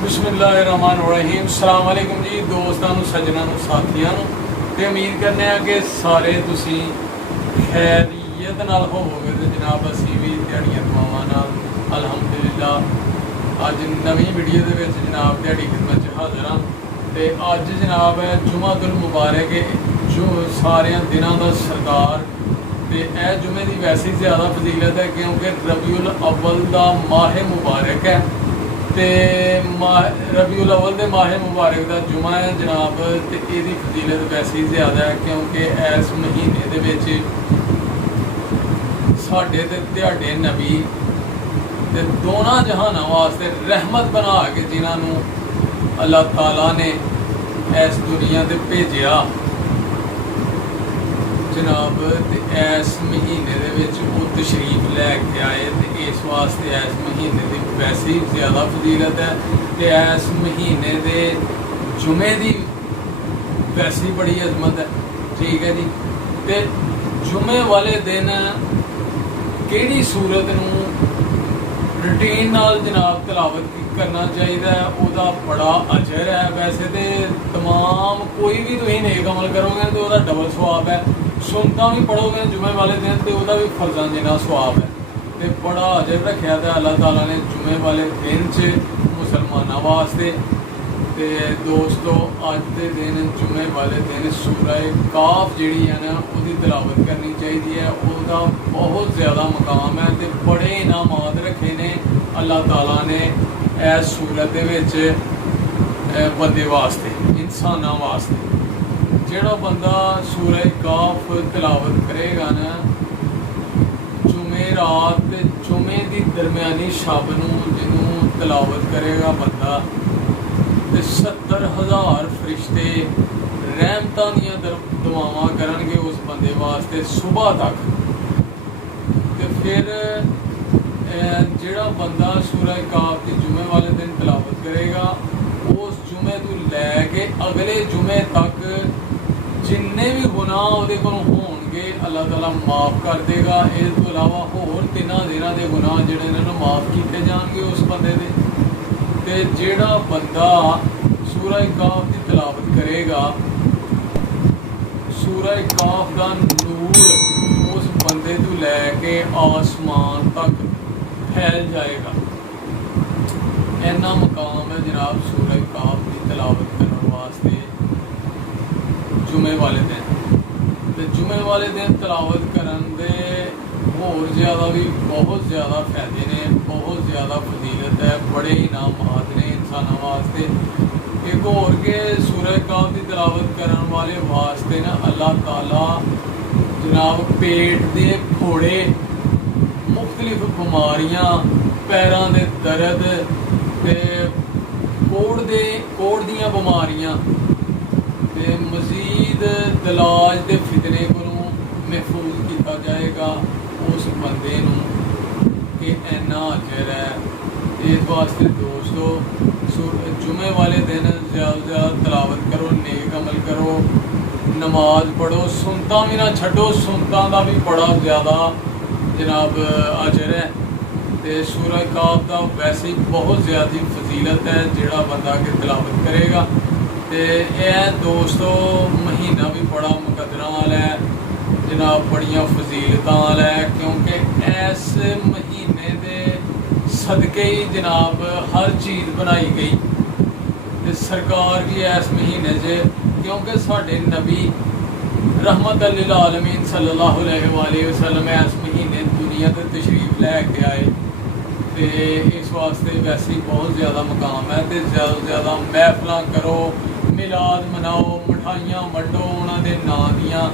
बिस्मिल्लाहिर्रहमानिर्रहीम। अस्सलाम वालेकुम जी दोस्तों, सज्जनों, साथियों। तो उम्मीद करने कि सारे तुसी खैरियत नाल होवोगे। तो जनाब असी भी दिहाड़ियां दुआवां नाल अल्हम्दुलिल्लाह अज नवी वीडियो दे विच जनाब दिहाड़ी खिदमत च हाज़र हाँ। तो अज जनाब है जुमातुल मुबारक, जो सारे दिनों का सरकार। तो यह जुमे की वैसे ही ज़्यादा फजीलत है क्योंकि रबीउल अव्वल का माह मुबारक है। तो रबीउल अव्वल के माह मुबारक का जुमा है जनाब। तो यदी फजीलत वैसे ही ज़्यादा है क्योंकि इस महीने दे विच साडे ते तुहाडे नबी ते दोनों जहानों वास्ते रहमत बना के जिन्होंने अल्लाह ताला ने इस दुनिया ते भेजा जनाब। तो इस महीने दे विच वो तशरीफ लैके आए। तो इस वास्ते इस महीने की वैसे ही ज़्यादा फजीलत है। तो इस महीने के जुमे की वैसे ही बड़ी अजमत है। ठीक है जी। तो जुमे वाले दिन किहड़ी सूरत नूं रूटीन नाल जनाब तलावत करना चाहिए, वह बड़ा अजर है। वैसे तो तमाम कोई भी तुम नेक अमल करोगे तो वह डबल सवाब है। सुनता भी पढ़ोगे जुमे वाले दिन तो वह भी फर्जा जिना सवाब है। तो बड़ा अजर रखा था अल्लाह ताला ने जुमे वाले दिन च मुसलमानों वास्ते। तो दोस्तों अज के दिन जुमे वाले दिन सूरह काफ जिहड़ी है ना उसकी तलावत करनी चाहिए है। उसका बहुत ज़्यादा मकाम है। तो बड़े इनामात रखे ने अल्लाह ताला ने इस सूरत दे विच बंदे वास्ते, इंसाना वास्ते। जिहड़ा बंदा सूरह काफ तलावत करेगा ना जुमे रात, जुमे की दरम्यानी शब नूं जिन्हों तलावत करेगा बंदा, तो 70,000 फरिश्ते रहमतां दियां दुआवां करनगे उस बंदे वास्ते सुबह तक। तो फिर जिहड़ा बंदा सूरह काफ की जुमे वाले दिन तलावत करेगा उस जुमे तो लैके अगले जुमे तक जिन्ने भी गुनाह उहदे कोलों होणगे अल्लाह ताला माफ़ कर देगा। इस तो इलावा होर 3 दिनों के गुनाह जिहड़े इन्हां माफ़ किए जाएंगे उस बंदे दे। ते जिहड़ा बंदा सूरह काफ की तलावत करेगा, सूरह काफ का नूर उस बंदे तो लैके आसमान तक फैल जाएगा। इन्ना मकाम है जनाब सूरह काफ की तलावत करने वास्ते जुमे वाले दिन। तो जुमे वाले दिन तलावत करन दे होर ज़्यादा भी बहुत ज़्यादा फायदे ने, बहुत ज़्यादा फजीलत है, बड़े इनामात ने इंसानों वास्ते। एक होर के सूरह काफ की तलावत करने वाले वास्ते ना अल्लाह ताला जनाब पेट के फोड़े, मुख्तलिफ बीमारियां, पैरों के दर्द, कोड़ दियां बीमारियां, मजीद दलाज के फितने को महफूज किया जाएगा उस बंदे नूं कि इन्ना अजर है। इस वास्ते दोस्तों जुमे वाले दिन ज़्यादा से ज़्यादा तलावत करो, नेक अमल करो, नमाज पढ़ो, सुनता भी ना छड्डो। सुनता का भी बड़ा ज़्यादा जनाब अजर है। तो सूरह काफ का वैसे ही बहुत ज़्यादा फजीलत है जिहड़ा बंदा के तलावत करेगा। तो यह दोस्तों महीना भी बड़ा मुकद्दरां वाला है जनाब, बड़ियां फजीलतां वाला है क्योंकि इस महीने दे सदके ही जनाब हर चीज़ बनाई गई। तो सरकार भी इस महीने से क्योंकि साढ़े नबी रहमतुल लिल आलमीन सल्लल्लाहु अलैहि वसल्लम इस महीने दुनिया ते तशरीफ लैके आए। तो इस वास्ते वैसे ही बहुत ज़्यादा मकाम है। तो ज़्यादा से ज़्यादा महफिलां करो, मिलाद मनाओ, मिठाइयाँ वंडो उन्होंने नां दियां,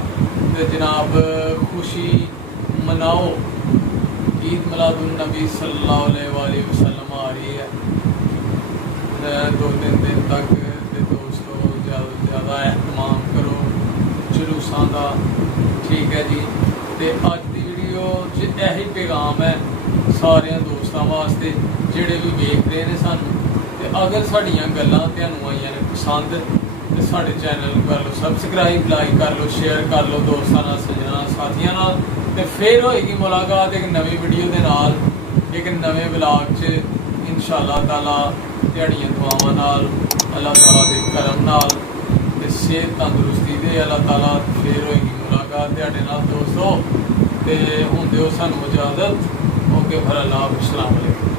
ते जनाब खुशी मनाओ। ईद मिलादुन नबी सल्लल्लाहु अलैहि वसल्लम आ रही है 2-3 दिन तक। तो दोस्तों ज़्यादा से ज़्यादा एहतमाम करो जुलूसां का। ठीक है जी। तो अज की वीडियो च यही पैगाम है सारे दोस्तों वास्ते जिहड़े भी वेख रहे हैं सानू। तो अगर साड़ियाँ गल्लां तुहानूं आईयां ने पसंद तो साढ़े चैनल कर लो सबसक्राइब, लाइक कर लो, शेयर कर लो दोस्तों, सज्जनों, साथियों नाल। तो फिर होएगी मुलाकात एक नवी वीडियो के नाल, एक नवे ब्लॉग च इंशाअल्लाह ताला। ਤੁਹਾਡੀਆਂ ਦੁਆਵਾਂ ਨਾਲ, ਅੱਲਾਹ ਤਾਲਾ ਦੇ ਕਰਮ ਨਾਲ ਤੇ ਸਿਹਤ ਤੰਦਰੁਸਤੀ ਦੇ ਅੱਲਾਹ ਤਾਲਾ ਫੇਰ ਹੋਏਗੀ ਮੁਲਾਕਾਤ ਤੁਹਾਡੇ ਨਾਲ ਦੋਸਤੋ। ਤੇ ਹੁਣ ਦਿਓ ਸਾਨੂੰ ਇਜਾਜ਼ਤ। ਓਕੇ ਫਿਰ ਅੱਲਾਹ ਹਾਫਿਜ਼, अस्सलाम वालेकुम।